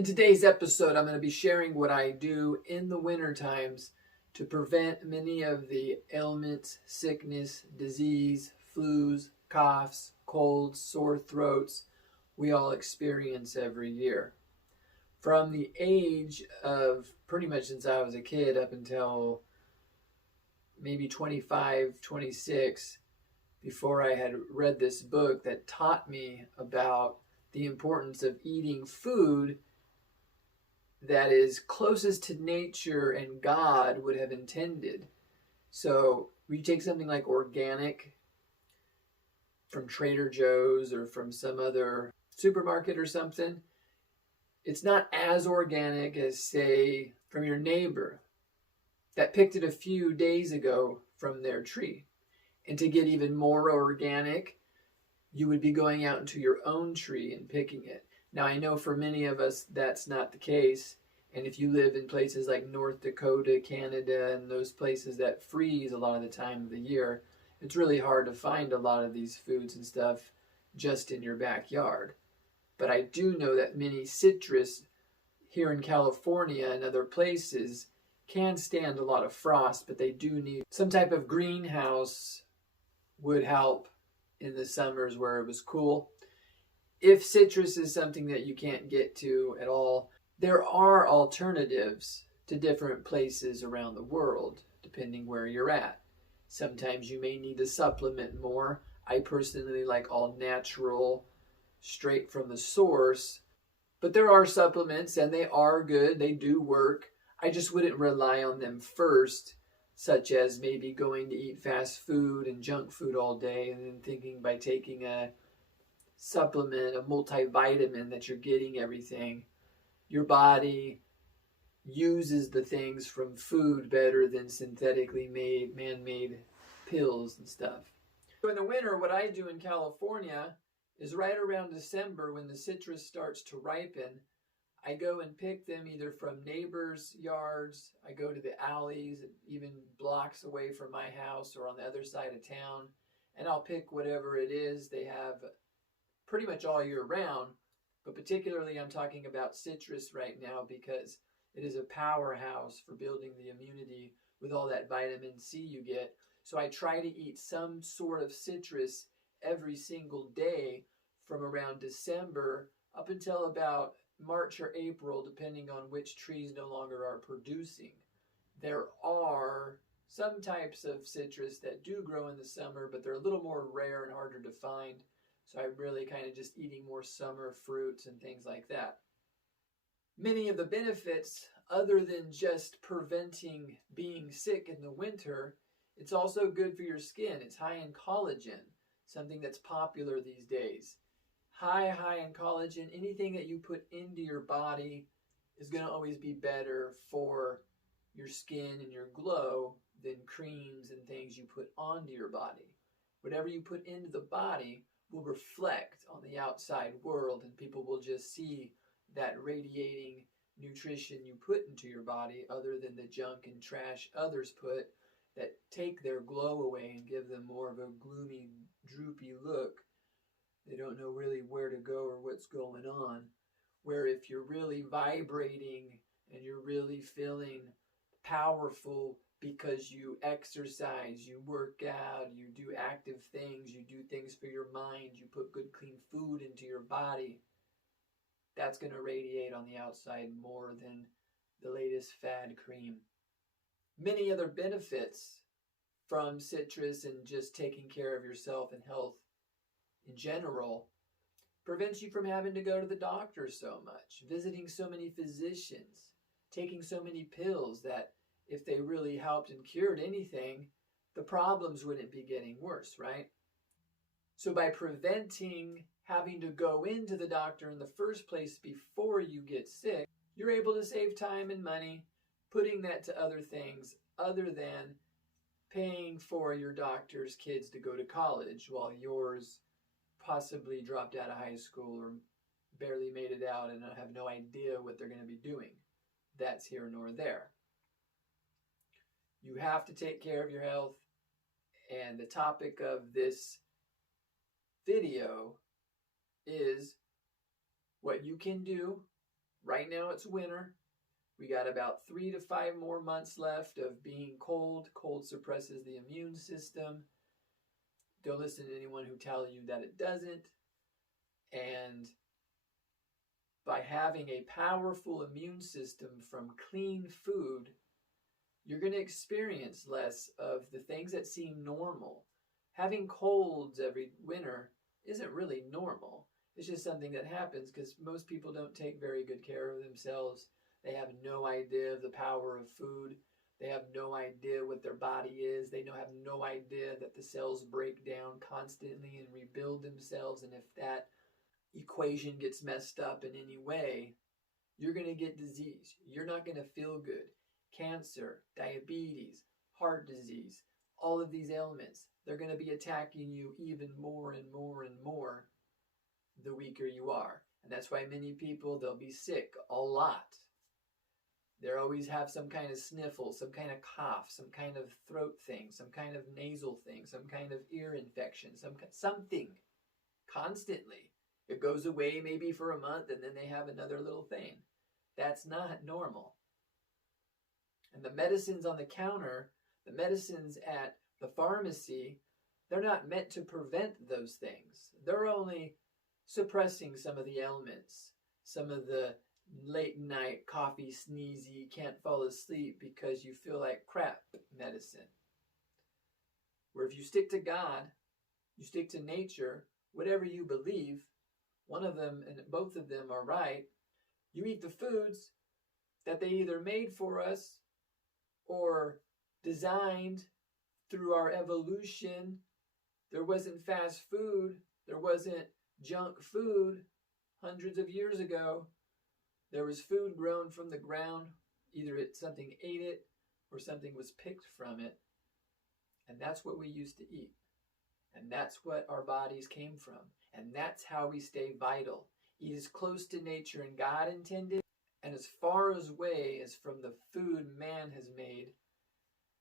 In today's episode, I'm going to be sharing what I do in the winter times to prevent many of the ailments, sickness, disease, flus, coughs, colds, sore throats we all experience every year. From the age of pretty much since I was a kid up until maybe 25, 26, before I had read this book that taught me about the importance of eating food that is closest to nature and God would have intended. So we take something like organic from Trader Joe's or from some other supermarket or something. It's not as organic as, say, from your neighbor that picked it a few days ago from their tree. And to get even more organic, you would be going out into your own tree and picking it. Now, I know for many of us that's not the case. And if you live in places like North Dakota, Canada, and those places that freeze a lot of the time of the year, it's really hard to find a lot of these foods and stuff just in your backyard. But I do know that many citrus here in California and other places can stand a lot of frost, but they do need some type of greenhouse would help in the summers where it was cool. If citrus is something that you can't get to at all, there are alternatives to different places around the world, depending where you're at. Sometimes you may need to supplement more. I personally like all natural, straight from the source. But there are supplements, and they are good. They do work. I just wouldn't rely on them first, such as maybe going to eat fast food and junk food all day and then thinking by taking a supplement, a multivitamin, that you're getting everything. Your body uses the things from food better than synthetically made, man-made pills and stuff. So in the winter, what I do in California is right around December when the citrus starts to ripen, I go and pick them either from neighbors' yards, I go to the alleys, even blocks away from my house or on the other side of town, and I'll pick whatever it is they have pretty much all year round. But particularly I'm talking about citrus right now because it is a powerhouse for building the immunity with all that vitamin C you get. So I try to eat some sort of citrus every single day from around December up until about March or April, depending on which trees no longer are producing. There are some types of citrus that do grow in the summer, but they're a little more rare and harder to find. So I'm really kind of just eating more summer fruits and things like that. Many of the benefits, other than just preventing being sick in the winter, it's also good for your skin. It's high in collagen, something that's popular these days. High in collagen. Anything that you put into your body is going to always be better for your skin and your glow than creams and things you put onto your body. Whatever you put into the body will reflect on the outside world, and people will just see that radiating nutrition you put into your body other than the junk and trash others put that take their glow away and give them more of a gloomy, droopy look. They don't know really where to go or what's going on. Where if you're really vibrating and you're really feeling powerful because you exercise, you work out, you do active things, you do things for your mind, you put good clean food into your body, that's going to radiate on the outside more than the latest fad cream. Many other benefits from citrus and just taking care of yourself and health in general prevents you from having to go to the doctor so much, visiting so many physicians, taking so many pills that if they really helped and cured anything, the problems wouldn't be getting worse, right? So by preventing having to go into the doctor in the first place before you get sick, you're able to save time and money, putting that to other things other than paying for your doctor's kids to go to college while yours possibly dropped out of high school or barely made it out and have no idea what they're going to be doing. That's here nor there. You have to take care of your health, and the topic of this video is what you can do Right now it's winter. We got about 3 to 5 more months left of being cold. Cold suppresses the immune system. Don't listen to anyone who tells you that it doesn't. And by having a powerful immune system from clean food, you're going to experience less of the things that seem normal. Having colds every winter isn't really normal. It's just something that happens because most people don't take very good care of themselves. They have no idea of the power of food. They have no idea what their body is. They have no idea that the cells break down constantly and rebuild themselves. And if that equation gets messed up in any way, you're going to get disease. You're not going to feel good. Cancer, diabetes, heart disease, all of these ailments, they're going to be attacking you even more and more and more the weaker you are. And that's why many people, they'll be sick a lot. They always have some kind of sniffle, some kind of cough, some kind of throat thing, some kind of nasal thing, some kind of ear infection, something constantly. It goes away maybe for a month and then they have another little thing. That's not normal. And the medicines on the counter, the medicines at the pharmacy, they're not meant to prevent those things. They're only suppressing some of the ailments, some of the late night coffee sneezy, can't fall asleep because you feel like crap medicine. Where if you stick to God, you stick to nature, whatever you believe, one of them and both of them are right. You eat the foods that they either made for us or designed through our evolution. There wasn't fast food. There wasn't junk food hundreds of years ago. There was food grown from the ground. Either something ate it or something was picked from it. And that's what we used to eat. And that's what our bodies came from. And that's how we stay vital. Eat as close to nature and God intended and as far away as from the food man has made.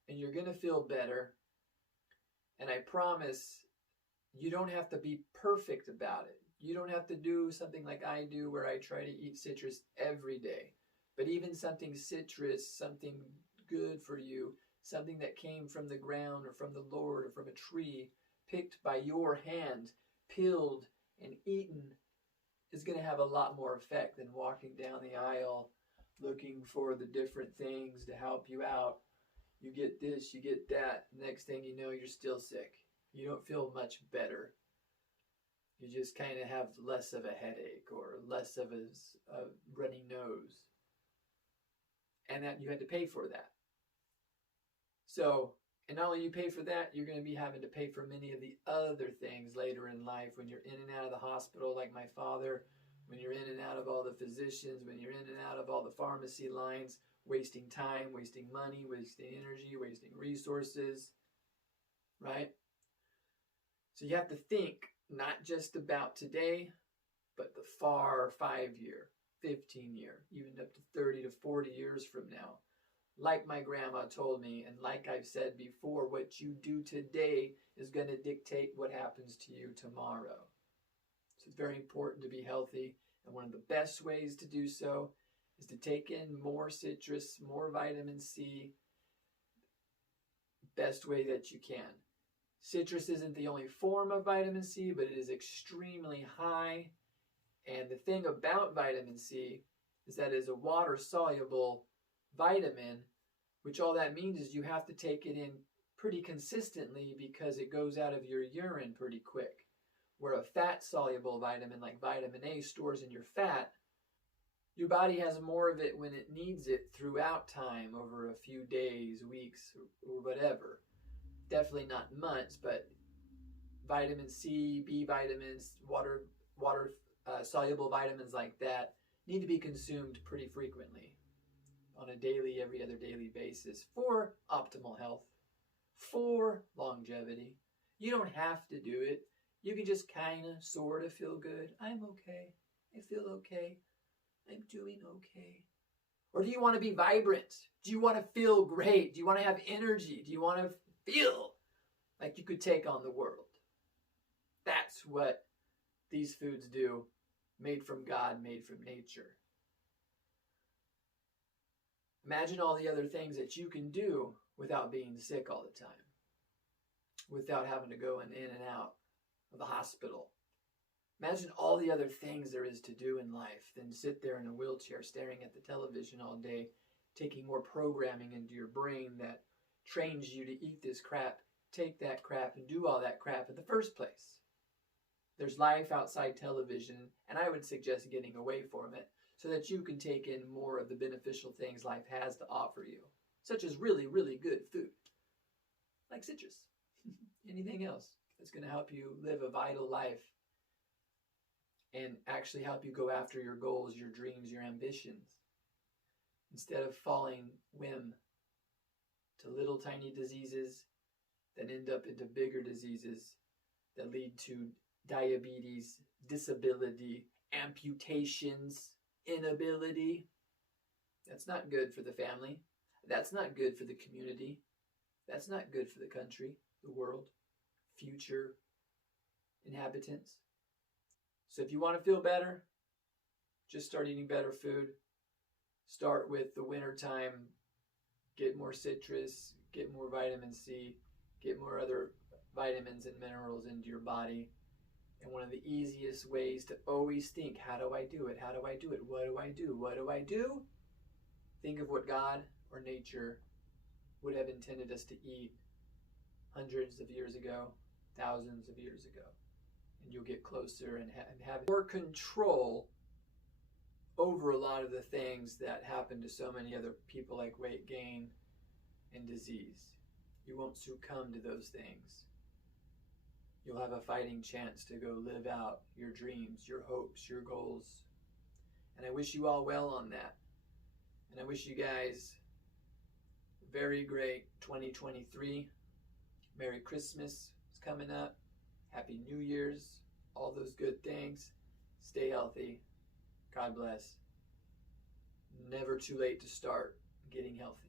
And you're going to feel better. And I promise you don't have to be perfect about it. You don't have to do something like I do where I try to eat citrus every day. But even something citrus, something good for you, something that came from the ground or from the Lord or from a tree, picked by your hand, peeled and eaten, is going to have a lot more effect than walking down the aisle looking for the different things to help you out. You get this, you get that. Next thing you know, you're still sick. You don't feel much better. You just kind of have less of a headache or less of a runny nose. And that you had to pay for that. So, and not only you pay for that, you're going to be having to pay for many of the other things later in life when you're in and out of the hospital like my father, when you're in and out of all the physicians, when you're in and out of all the pharmacy lines, wasting time, wasting money, wasting energy, wasting resources, right? So you have to think not just about today, but the far 5-year, 15-year, even up to 30 to 40 years from now. Like my grandma told me, and like I've said before, what you do today is going to dictate what happens to you tomorrow. So it's very important to be healthy, and one of the best ways to do so is to take in more citrus, more vitamin C, best way that you can. Citrus isn't the only form of vitamin C, but it is extremely high. And the thing about vitamin C is that it is a water-soluble vitamin, which all that means is you have to take it in pretty consistently because it goes out of your urine pretty quick. Where a fat-soluble vitamin like vitamin A stores in your fat, your body has more of it when it needs it throughout time over a few days, weeks, or whatever. Definitely not months, but vitamin C, B vitamins, water soluble vitamins like that need to be consumed pretty frequently on a daily, every other daily basis for optimal health, for longevity. You don't have to do it. You can just kind of, sort of feel good. I'm okay. I feel okay. I'm doing okay. Or do you want to be vibrant? Do you want to feel great? Do you want to have energy? Do you want to feel like you could take on the world? That's what these foods do, made from God, made from nature. Imagine all the other things that you can do without being sick all the time, without having to go in and out of the hospital. Imagine all the other things there is to do in life than sit there in a wheelchair staring at the television all day, taking more programming into your brain that trains you to eat this crap, take that crap, and do all that crap in the first place. There's life outside television, and I would suggest getting away from it so that you can take in more of the beneficial things life has to offer you, such as really, really good food, like citrus. Anything else that's going to help you live a vital life and actually help you go after your goals, your dreams, your ambitions, instead of falling whim to little tiny diseases that end up into bigger diseases that lead to diabetes, disability, amputations, inability. That's not good for the family. That's not good for the community. That's not good for the country, the world, future inhabitants. So if you want to feel better, just start eating better food. Start with the wintertime. Get more citrus, get more vitamin C, get more other vitamins and minerals into your body. And one of the easiest ways to always think, how do I do it? How do I do it? What do I do? What do I do? Think of what God or nature would have intended us to eat hundreds of years ago, thousands of years ago. And you'll get closer and have more control over a lot of the things that happen to so many other people, like weight gain and disease. You won't succumb to those things. You'll have a fighting chance to go live out your dreams, your hopes, your goals. And I wish you all well on that. And I wish you guys a very great 2023. Merry Christmas is coming up. Happy New Year's. All those good things. Stay healthy. God bless. Never too late to start getting healthy.